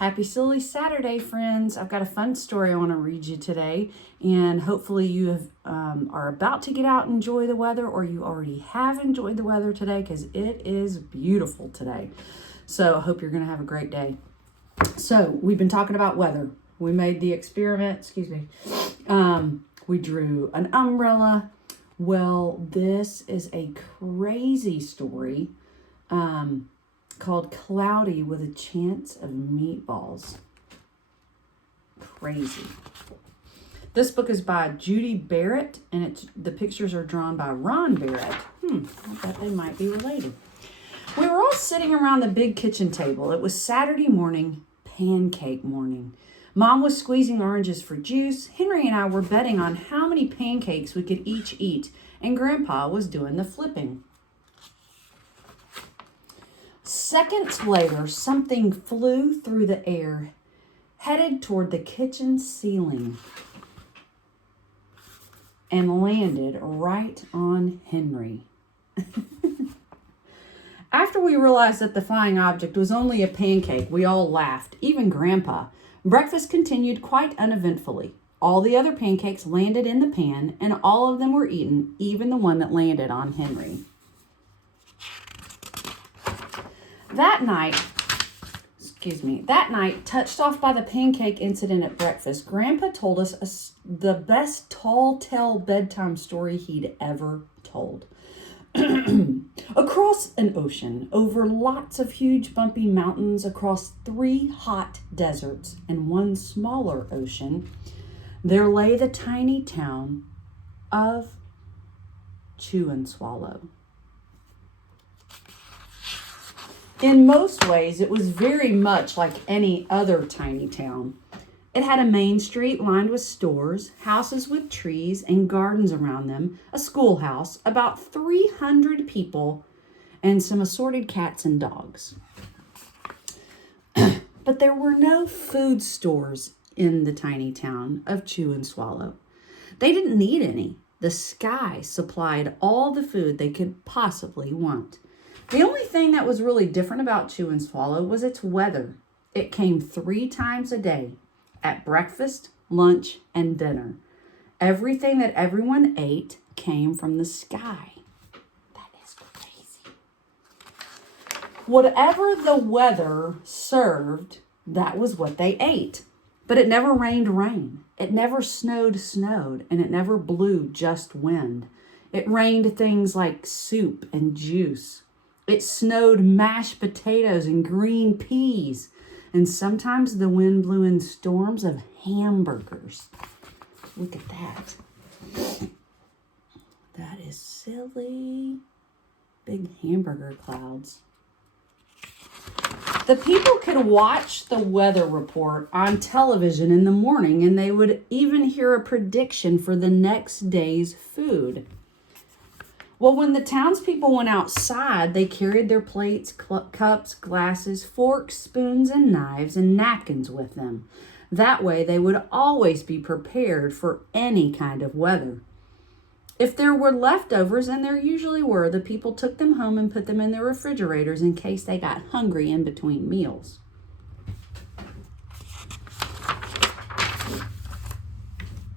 Happy Silly Saturday, friends. I've got a fun story I want to read you today, and hopefully you are about to get out and enjoy the weather, or you already have enjoyed the weather today because it is beautiful today. So I hope you're going to have a great day. So we've been talking about weather. We made the experiment, we drew an umbrella. Well, this is a crazy story called Cloudy with a Chance of Meatballs. Crazy. This book is by Judy Barrett, and the pictures are drawn by Ron Barrett. I bet they might be related. We were all sitting around the big kitchen table. It was Saturday morning, pancake morning. Mom was squeezing oranges for juice. Henry and I were betting on how many pancakes we could each eat, and Grandpa was doing the flipping. Seconds later, something flew through the air, headed toward the kitchen ceiling, and landed right on Henry. After we realized that the flying object was only a pancake, we all laughed, even Grandpa. Breakfast continued quite uneventfully. All the other pancakes landed in the pan, and all of them were eaten, even the one that landed on Henry. That night, touched off by the pancake incident at breakfast, Grandpa told us the best tall tale bedtime story he'd ever told. Across an ocean, over lots of huge bumpy mountains, across 3 hot deserts and 1 smaller ocean, there lay the tiny town of Chew and Swallow. In most ways, it was very much like any other tiny town. It had a main street lined with stores, houses with trees and gardens around them, a schoolhouse, about 300 people, and some assorted cats and dogs. But there were no food stores in the tiny town of Chew and Swallow. They didn't need any. The sky supplied all the food they could possibly want. The only thing that was really different about Chew and Swallow was its weather. It came 3 times a day, at breakfast, lunch, and dinner. Everything that everyone ate came from the sky. That is crazy. Whatever the weather served, that was what they ate. But it never rained rain. It never snowed, and it never blew just wind. It rained things like soup and juice. It snowed mashed potatoes and green peas. And sometimes the wind blew in storms of hamburgers. Look at that. That is silly. Big hamburger clouds. The people could watch the weather report on television in the morning, and they would even hear a prediction for the next day's food. Well, when the townspeople went outside, they carried their plates, cups, glasses, forks, spoons, and knives and napkins with them. That way, they would always be prepared for any kind of weather. If there were leftovers, and there usually were, the people took them home and put them in their refrigerators in case they got hungry in between meals.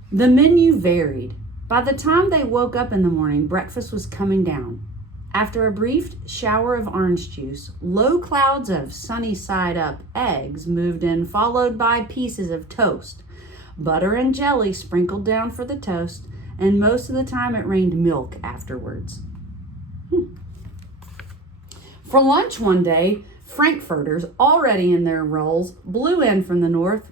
The menu varied. By the time they woke up in the morning, breakfast was coming down. After a brief shower of orange juice, low clouds of sunny-side-up eggs moved in, followed by pieces of toast. Butter and jelly sprinkled down for the toast, and most of the time it rained milk afterwards. For lunch one day, frankfurters, already in their rolls, blew in from the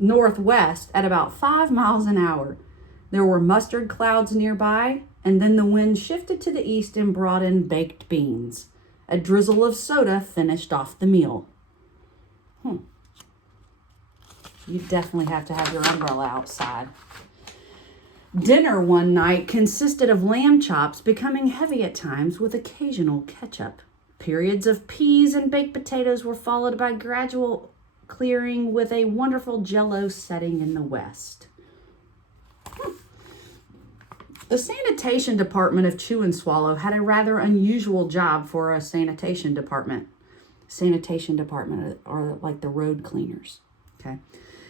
northwest at about 5 miles an hour. There were mustard clouds nearby, and then the wind shifted to the east and brought in baked beans. A drizzle of soda finished off the meal. You definitely have to have your umbrella outside. Dinner one night consisted of lamb chops, becoming heavy at times with occasional ketchup. Periods of peas and baked potatoes were followed by gradual clearing with a wonderful jello setting in the west. The sanitation department of Chew and Swallow had a rather unusual job for a sanitation department. Sanitation department, or like the road cleaners. Okay.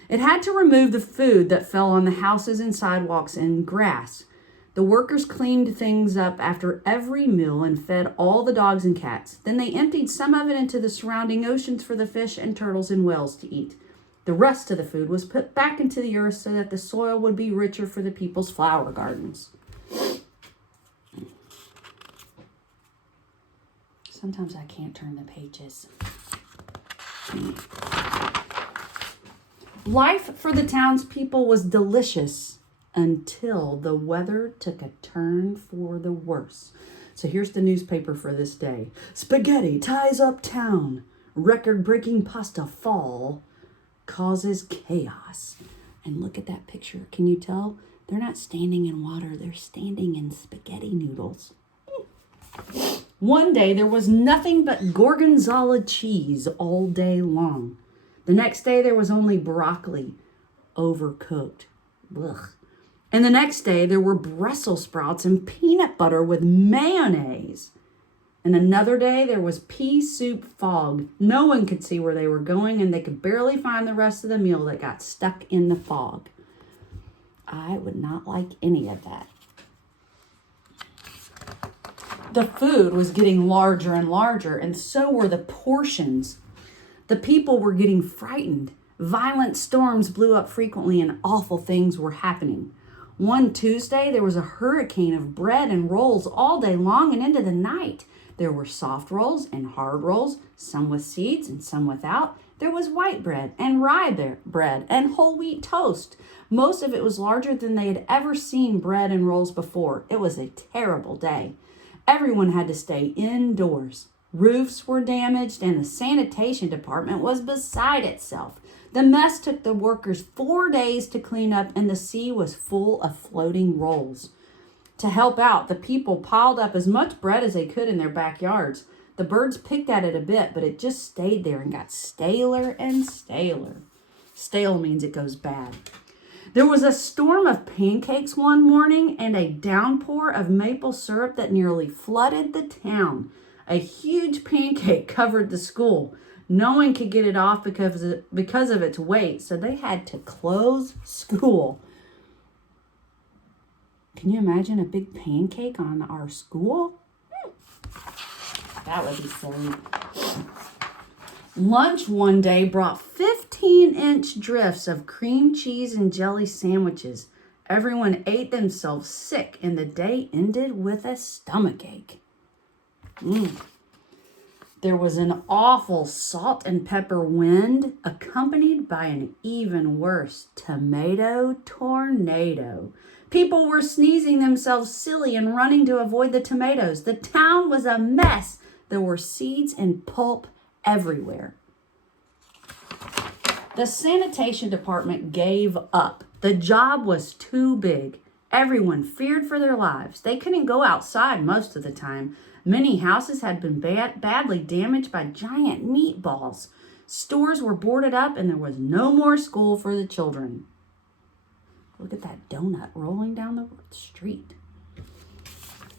It had to remove the food that fell on the houses and sidewalks and grass. The workers cleaned things up after every meal and fed all the dogs and cats. Then they emptied some of it into the surrounding oceans for the fish and turtles and whales to eat. The rest of the food was put back into the earth so that the soil would be richer for the people's flower gardens. Sometimes I can't turn the pages. Life for the townspeople was delicious until the weather took a turn for the worse. So here's the newspaper for this day. Spaghetti ties up town. Record-breaking pasta fall causes chaos. And look at that picture. Can you tell? They're not standing in water. They're standing in spaghetti noodles. One day there was nothing but gorgonzola cheese all day long. The next day there was only broccoli, overcooked. Ugh. And the next day there were Brussels sprouts and peanut butter with mayonnaise. And another day there was pea soup fog. No one could see where they were going, and they could barely find the rest of the meal that got stuck in the fog. I would not like any of that. The food was getting larger and larger, and so were the portions. The people were getting frightened. Violent storms blew up frequently, and awful things were happening. One Tuesday, there was a hurricane of bread and rolls all day long and into the night. There were soft rolls and hard rolls, some with seeds and some without. There was white bread and rye bread and whole wheat toast. Most of it was larger than they had ever seen bread and rolls before. It was a terrible day. Everyone had to stay indoors. Roofs were damaged, and the sanitation department was beside itself. The mess took the workers 4 days to clean up, and the sea was full of floating rolls. To help out, the people piled up as much bread as they could in their backyards. The birds picked at it a bit, but it just stayed there and got staler and staler. Stale means it goes bad. There was a storm of pancakes one morning and a downpour of maple syrup that nearly flooded the town. A huge pancake covered the school. No one could get it off because of its weight, so they had to close school. Can you imagine a big pancake on our school? That would be silly. Lunch one day brought 15-inch drifts of cream cheese and jelly sandwiches. Everyone ate themselves sick, and the day ended with a stomachache. There was an awful salt and pepper wind, accompanied by an even worse tomato tornado. People were sneezing themselves silly and running to avoid the tomatoes. The town was a mess. There were seeds and pulp everywhere. The sanitation department gave up. The job was too big. Everyone feared for their lives. They couldn't go outside most of the time. Many houses had been badly damaged by giant meatballs. Stores were boarded up, and there was no more school for the children. Look at that donut rolling down the street.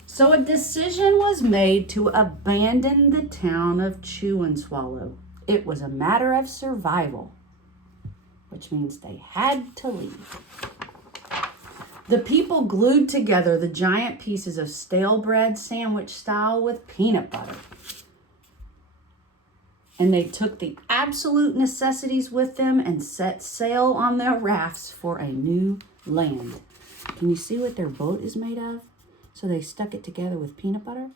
So a decision was made to abandon the town of Chew and Swallow. It was a matter of survival, which means they had to leave. The people glued together the giant pieces of stale bread, sandwich style, with peanut butter. And they took the absolute necessities with them and set sail on their rafts for a new land. Can you see what their boat is made of? So they stuck it together with peanut butter,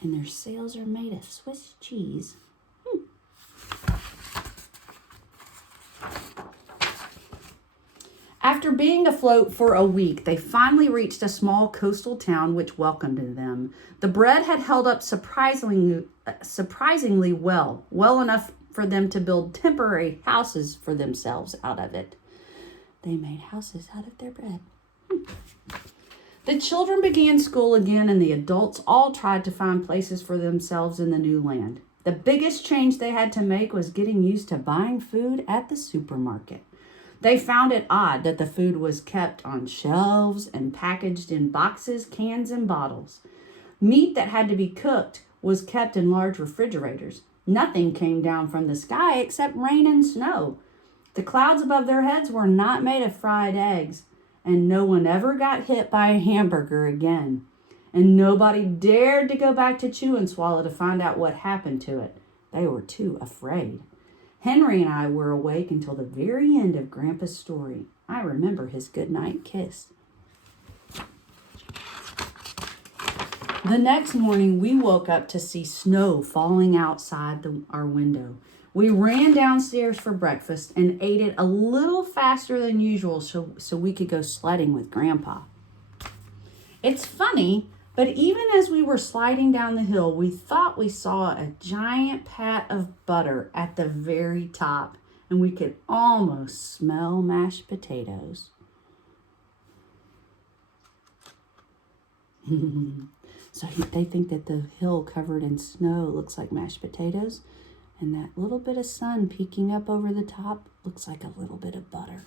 and their sails are made of Swiss cheese. After being afloat for a week, they finally reached a small coastal town which welcomed them. The bread had held up surprisingly well enough for them to build temporary houses for themselves out of it. They made houses out of their bread. The children began school again, and the adults all tried to find places for themselves in the new land. The biggest change they had to make was getting used to buying food at the supermarket. They found it odd that the food was kept on shelves and packaged in boxes, cans, and bottles. Meat that had to be cooked was kept in large refrigerators. Nothing came down from the sky except rain and snow. The clouds above their heads were not made of fried eggs, and no one ever got hit by a hamburger again. And nobody dared to go back to Chew and Swallow to find out what happened to it. They were too afraid. Henry and I were awake until the very end of Grandpa's story. I remember his goodnight kiss. The next morning, we woke up to see snow falling outside our window. We ran downstairs for breakfast and ate it a little faster than usual so we could go sledding with Grandpa. It's funny, but even as we were sliding down the hill, we thought we saw a giant pat of butter at the very top, and we could almost smell mashed potatoes. So they think that the hill covered in snow looks like mashed potatoes, and that little bit of sun peeking up over the top looks like a little bit of butter.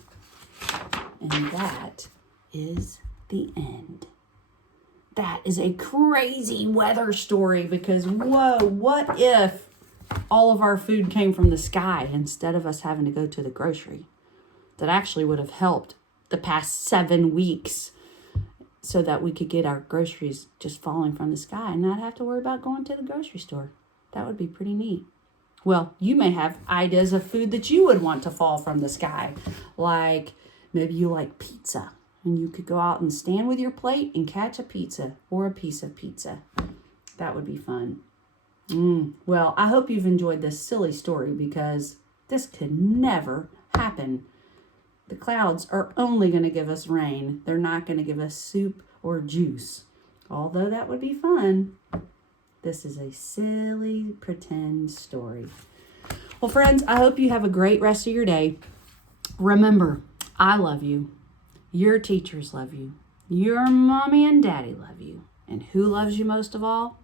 And that is the end. That is a crazy weather story because, whoa, what if all of our food came from the sky instead of us having to go to the grocery? That actually would have helped the past 7 weeks so that we could get our groceries just falling from the sky and not have to worry about going to the grocery store. That would be pretty neat. Well, you may have ideas of food that you would want to fall from the sky. Like maybe you like pizza and you could go out and stand with your plate and catch a pizza or a piece of pizza. That would be fun. Well, I hope you've enjoyed this silly story because this could never happen. The clouds are only going to give us rain. They're not going to give us soup or juice. Although that would be fun. This is a silly pretend story. Well, friends, I hope you have a great rest of your day. Remember, I love you. Your teachers love you. Your mommy and daddy love you. And who loves you most of all?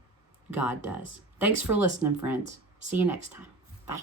God does. Thanks for listening, friends. See you next time. Bye.